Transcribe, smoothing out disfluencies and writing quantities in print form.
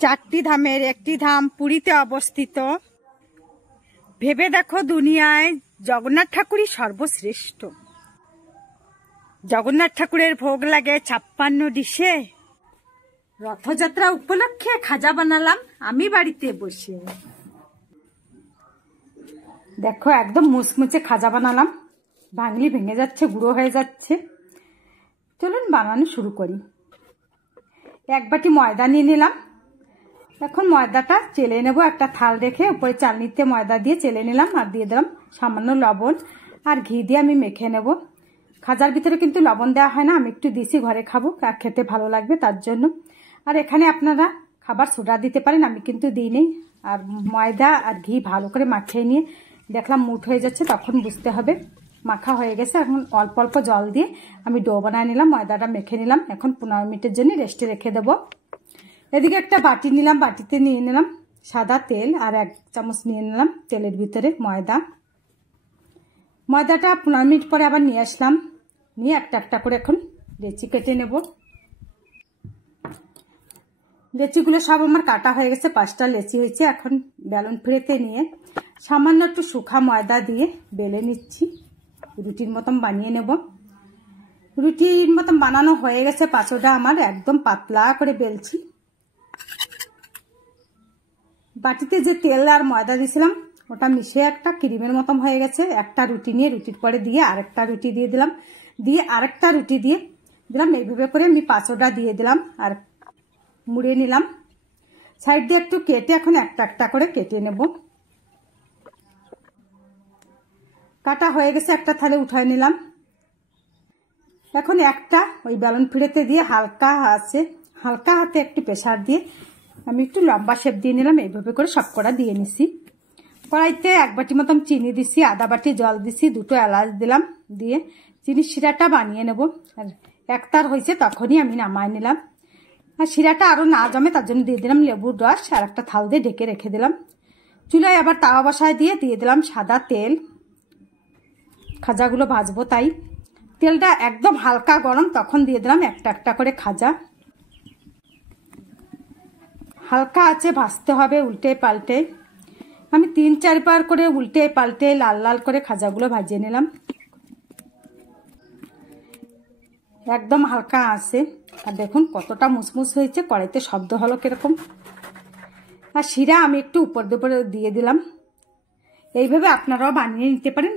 চারটি ধামের একটি ধাম পুরীতে অবস্থিত। ভেবে দেখো, দুনিয়ায় জগন্নাথ ঠাকুরই সর্বশ্রেষ্ঠ। জগন্নাথ ঠাকুরের ভোগ লাগে 56 ডিশে। রথযাত্রা উপলক্ষে খাজা বানালাম আমি বাড়িতে বসে। দেখো, একদম মুচমুচে খাজা বানালাম। ভাঙলি ভেঙে যাচ্ছে, গুঁড়ো হয়ে যাচ্ছে। চলুন বানানো শুরু করি। এক বাটি ময়দা নিয়ে নিলাম। এখন ময়দাটা চেলে নেব। একটা থাল রেখে উপরে চালনিতে ময়দা দিয়ে চেলে নিলাম, আর দিয়ে দিলাম সামান্য লবণ আর ঘি দিয়ে আমি মেখে নেব। খাজার ভিতরে কিন্তু লবণ দেওয়া হয় না, আমি একটু দিছি, ঘরে খাবো আর খেতে ভালো লাগবে তার জন্য। আর এখানে আপনারা খাবার সোডা দিতে পারেন, আমি কিন্তু দিই নেই। আর ময়দা আর ঘি ভালো করে মাখিয়ে নিয়ে দেখলাম মুঠ হয়ে যাচ্ছে, তখন বুঝতে হবে মাখা হয়ে গেছে। এখন অল্প অল্প জল দিয়ে আমি ডো বানিয়ে নিলাম, ময়দাটা মেখে নিলাম। এখন 15 মিনিটের জন্য রেস্টে রেখে দেবো। এদিকে একটা বাটি নিলাম, বাটিতে নিয়ে নিলাম সাদা তেল, আর 1 চামচ নিয়ে নিলাম তেলের ভিতরে ময়দাটা 15 মিনিট পরে আবার নিয়ে আসলাম। নিয়ে একটা একটা করে এখন লেচি কেটে নেব। লেচিগুলো সব আমার কাটা হয়ে গেছে, 5টা লেচি হয়েছে। এখন বেলুন ফিরেতে নিয়ে সামান্য একটু শুকনা ময়দা দিয়ে বেলে নিচ্ছি। রুটির মতন বানিয়ে নেব। রুটির মতন বানানো হয়ে গেছে, পাঁচটা আমার একদম পাতলা করে বেলছি। বাটিতে যে তেল আর ময়দা দিয়েছিলাম ওটা মিশিয়ে একটা ক্রিমের মতন হয়ে গেছে। একটা রুটি নিয়ে রুটির পরে দিয়ে আরেকটা রুটি দিয়ে দিলাম, দিয়ে আরেকটা রুটি দিয়ে দিলাম। এইভাবে করে আমি 5টা দিয়ে দিলাম আর মুড়ে নিলাম। সাইড দিয়ে একটু কেটে এখন একটা একটা করে কেটে নেব। কাটা হয়ে গেছে, একটা থালে উঠায় নিলাম। এখন একটা ওই বেলুন ফিরেতে দিয়ে হালকা হাতে একটু প্রেসার দিয়ে আমি একটু লম্বা শেপ দিয়ে নিলাম। এইভাবে করে সব কটা দিয়ে নিছি। কড়াইতে 1 বাটি মতন চিনি দিছি, আধা বাটি জল দিছি, 2টো এলাচ দিলাম, দিয়ে চিনির শিরাটা বানিয়ে নেব। আর একতার হয়েছে তখনই আমি নামায় নিলাম। আর শিরাটা আরো না জমে তার জন্য দিয়ে দিলাম লেবুর রস, আর একটা থাল দিয়ে ঢেকে রেখে দিলাম। চুলায় আবার তাওয়া বসায় দিয়ে দিলাম সাদা তেল। খাজাগুলো ভাজবো, তাই তেলটা একদম হালকা গরম, তখন দিয়ে দিলাম একটা একটা করে খাজা। হালকা আছে ভাজতে হবে, উল্টে পাল্টে আমি 3-4 বার করে উল্টে পাল্টে লাল লাল করে খাজাগুলো ভাজিয়ে নিলাম। একদম হালকা আছে। আর দেখুন কতটা মুসমুস হয়েছে, কড়াইতে শব্দ হলো কিরকম। আর শিরা আমি একটু উপর দুপুরে দিয়ে দিলাম। এইভাবে আপনারাও বানিয়ে নিতে পারেন,